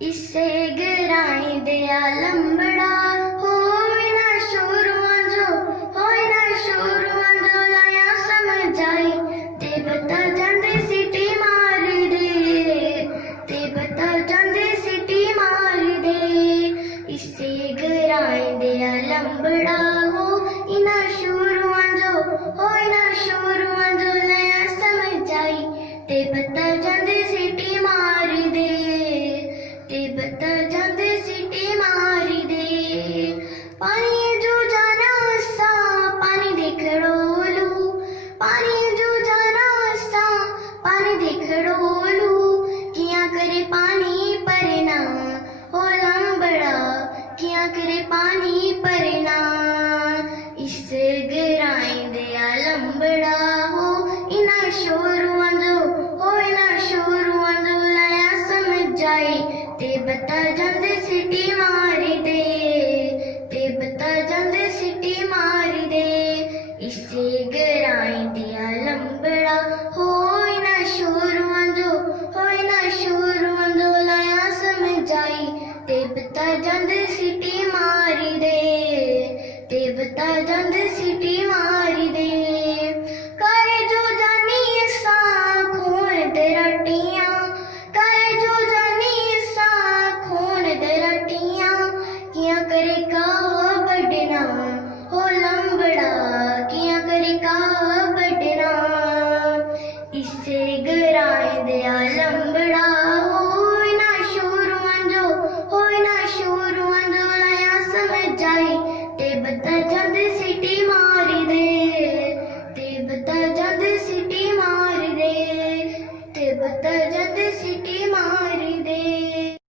इससे गराई दिया लंबड़ा होए ना शोरुआ जो होए ना शोरुआ जो लाया समझ आई ते बता जांदे सिटी मार दे ते बता जांदे सिटी मार दे इससे गराई दिया लंबड़ा हो इना शोरुआ जो होए ना शोरुआ जो लाया समझ आई ते बता जांदे सिटी मार दे ते बता जांदे सिटी मारी दे पानी जो जाना सा पानी देख रोलू पानी जो जाना सा पानी देख रोलू किया करे पानी परना हो लंबड़ा किया करे पानी परना इस गराई दिया लंबड़ा हो इना शोरुआ जो हो इना शोरुआ जो लाया समझ जाए ते बता जांदे सिटी मारी दे ते बता जांदे सिटी मारी दे इससे गराई दिया लंबड़ा होए ना शोरुआ जो होए ना शोर